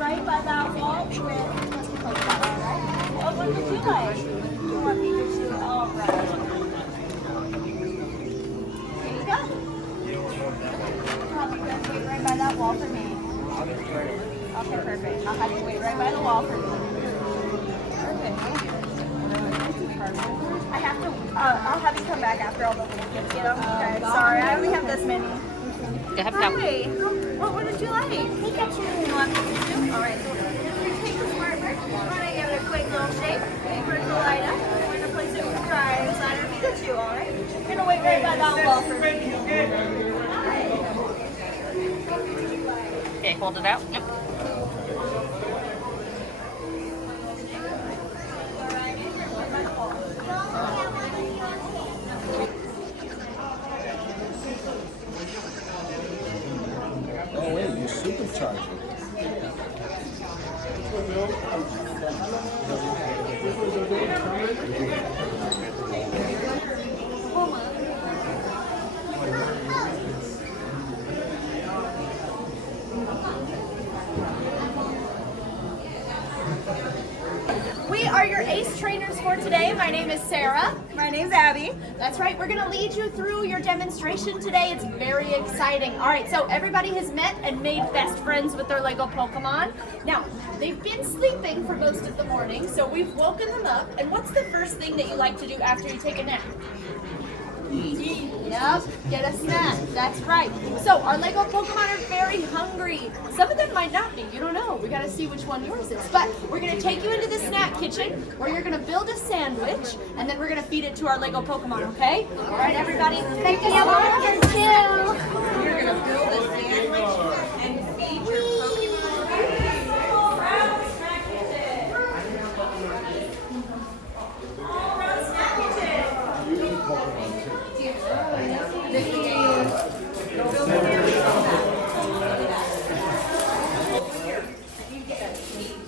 Right by that wall with what would you like? You want Pikachu? All right. There you go. Probably just wait right by that wall for me. Okay, perfect. I'll have you wait right by the wall for me. Perfect. I have to, I'll have you come back after all the little kids get them. Okay, sorry, I only have this many. Hi. What would you like? Pikachu. You want Pikachu? All right. So we're going to take the smart brick. We're going to give it a quick little shake. Wait for it to light up. We're going to place it right inside our Pikachu. All right. You're going to wait right by that wall for me. Hi. Okay, hold it out. Yep. Oh wait, you supercharge it. We are your ACE trainers for today. My name is Sarah. My name's Abby. That's right, we're gonna lead you through your demonstration today. It's very exciting. All right, so everybody has met and made best friends with their Lego Pokemon. Now, they've been sleeping for most of the morning, so we've woken them up. And what's the first thing that you like to do after you take a nap? Eat. Yep, get a snack. That's right. So our Lego Pokemon are very hungry. Some of them might not be. You don't know. We got to see which one yours is. But we're going to take you into the snack kitchen where you're going to build a sandwich, and then we're going to feed it to our Lego Pokemon, okay? All right, everybody. Thank you so much. You're going to build a sandwich and feed your Pokemon.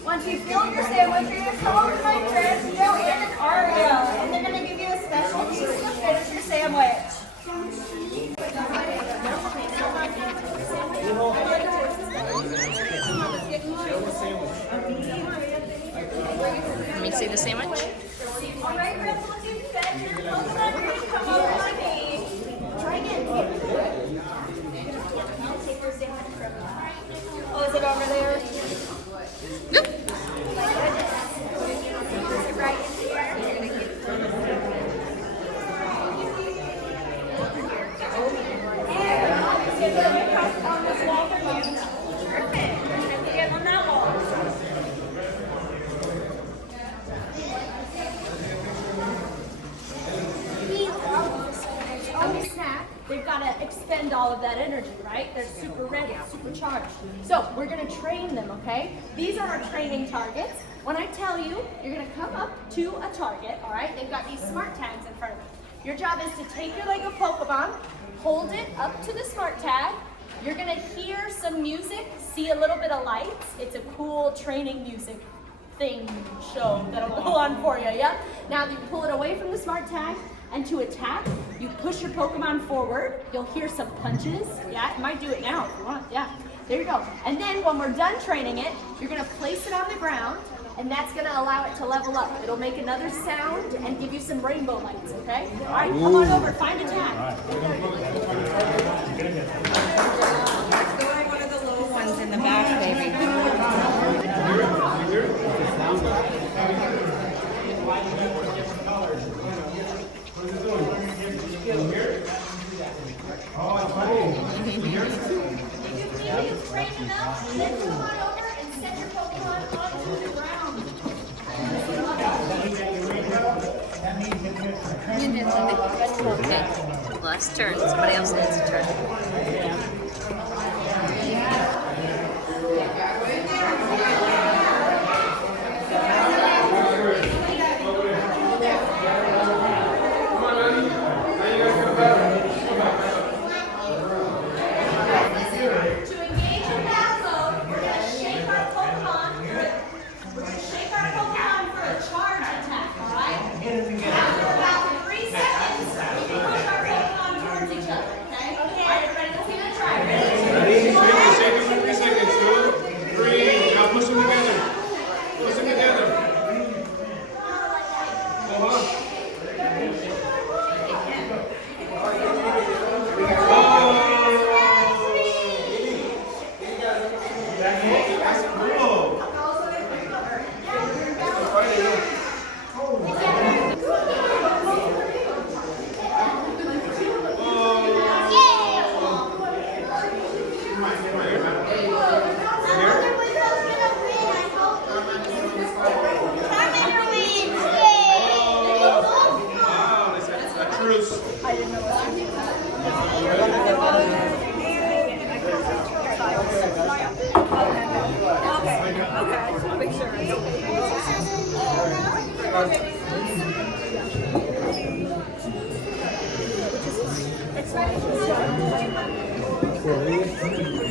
Once you build your sandwich, you're going to come over to my friends, Joe and Aria, and they're going to give you a special piece to finish your sandwich. Let me see the sandwich. All right, friends, once you've fed your Pokemon, come over to me. Try again. I'll take your sandwich from you. Oh, is it over there? Nope. Right in here. And get it across on this wall for you. Perfect. And get on that wall. On the snack, they've got to expend all of that energy, right? They're super ready, super charged. So we're going to train them, okay? These are our training targets. When I tell you, you're going to come up to a target, all right? They've got these smart tags in front of you. Your job is to take your Lego Pokemon, hold it up to the smart tag. You're going to hear some music, see a little bit of lights. It's a cool training music thing show that'll go on for you, yeah? Now you pull it away from the smart tag, and to attack, you push your Pokemon forward. You'll hear some punches. Yeah, it might do it now if you want. Yeah, there you go. And then when we're done training it, you're gonna place it on the ground, and that's gonna allow it to level up. It'll make another sound and give you some rainbow lights, okay? All right, come on over, find a tag. One of the little ones in the back, baby. Train enough, then come on over and set your Pokemon onto the ground. Okay, last turn. Somebody else needs a turn. serious?